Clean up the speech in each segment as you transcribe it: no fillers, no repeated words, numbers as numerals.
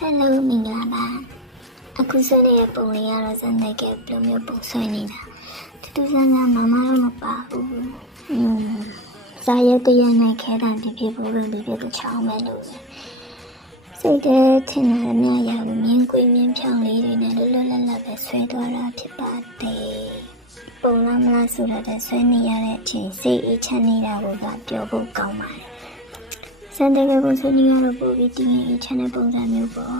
Hello မင်္ဂလာပါအခုဆွေးနွေးတဲ့ပုံလေးကတော့စံတဲ့ကဘယ်လိုမျိုးပုံဆွဲနေတာတူစံကမမတော့မပါဘူးစာရဲတရနဲ့ခဲတံပြပြပို့လို့ပြပြချောင်းမဲ့လို့စိတ်ထဲထင်တာအများရမြင်းကွေးမြင်းဖြောင်းလေးတွေနဲ့လွတ်လွတ်လပ်လပ်ပဲဆွဲသွားတာဖြစ်ပါတယ်ပုံလားမလားဆိုတော့ဆွဲနေရတဲ့အချိန်စိတ်အေးချမ်းနေတာကိုကပြောဖို့ကောင်းပါတယ်စံတဲ့ကပုံဆွေးနွေးရတော့ပို့ပြီးတင်းအေးချမ်းတဲ့ပုံစံမျိုးပေါ့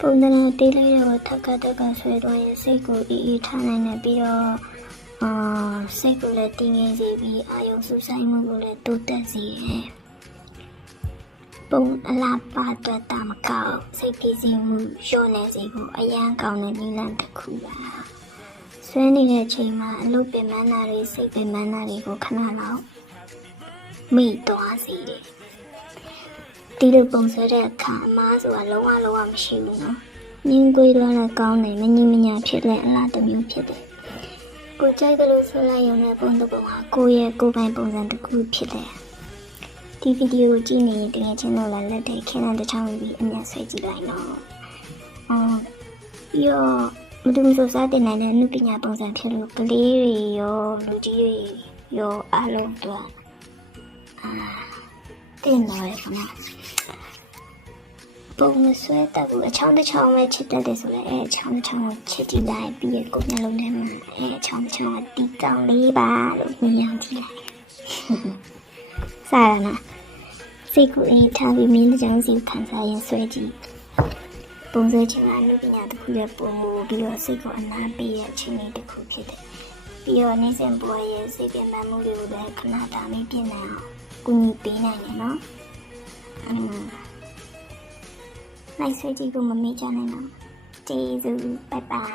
ပုံစံတေးလေးတွေကိုထက်ကဆွဲသွားရင်စိတ်ကိုအေးထားနိုင်တယ်ပြီးတော့စိတ်ကိုလည်းတင်းငယ်စေပြီးအာယုံစူးစိုက်မှုကိုလည်းတိုးတက်စေတယ်ပုံအလားပါတော့တာမကောက်စိတ်ပြေစီမှုလျော့နေစေကိုအရန်ကောင်းတဲ့နည်းလမ်းတစ်ခုပါဆွဲနေတဲ့အချိန်မှာအလုပ်ပင်ပန်းတာတွေစိတ်ပင်ပန်းတာတွေကိုခဏလောက်မိသွားစေတယ်ဒီလိုပုံဆွဲတဲ့အခါအမားဆိုတာလုံးဝမရှိဘူးနော်ညင်းကွေးသွားလည်းကောင်းတယ်မငြင်းမညာဖြစ်လဲအလားတစ်မျိုးဖြစ်တယ်ကိုကြိုက်တယ်လို့ဆွဲလိုက်ရုံနဲ့ပုံတစ်ပုံဟာကိုယ့်ရဲ့ကိုယ်ပိုင်ပုံစံတစ်ခုဖြစ်တယ်ဒီဗီဒီယိုကိုကြည့်နေရင်တကယ်ချင်းတော့လည်းလက်ထဲခင်းတဲ့တစ်ချောင်းပြီးအမြတ်ဆွဲကြည့်လိုက်နော်ပြီးတော့မတူမဆိုစားတင်နိုင်တဲ့အမှုပညာပုံစံဖြစ်လို့ကလေးတွေရောလူကြီးတွေရောအားလုံးတော့တင်တော့ရခဏပုံမဆွဲတတ်ဘူးအချောင်းတစ်ချောင်းပဲချစ်တတ်တယ်ဆိုလည်းအချောင်းတစ်ချောင်းကိုချစ်ကြည့်လိုက်ပြီးရကိုမျက်လုံးထဲမှာအချောင်းတစ်ချောင်းကတီတောင်လေးပါလို့မြင်အောင်ကြည့်လိုက်စားရနာစိတ်ကိုအေးထားပြီးမင်းတစ်ချောင်းစီခံစားရင်ဆွဲကြည့်ပုံဆွဲခြင်းကအမှုပညာတစ်ခုရဲ့ပုံမူပြီးတော့စိတ်ကိုအနာပေးတဲ့အချိန်လေးတစ်ခုဖြစ်တယ်ပြီးတော့နေ့စဉ်ဘဝရဲ့စိတ်ပြန်မှမှုတွေကိုလည်းခဏတာမင်းပြင်နိုင်အောင်ကူညီပေးနိုင်တယ်နော်လိုက်ဆွဲကြည့်ဖို့မမေ့ကြနဲ့နော်ကျေးဇူးဘိုင်ဘိုင်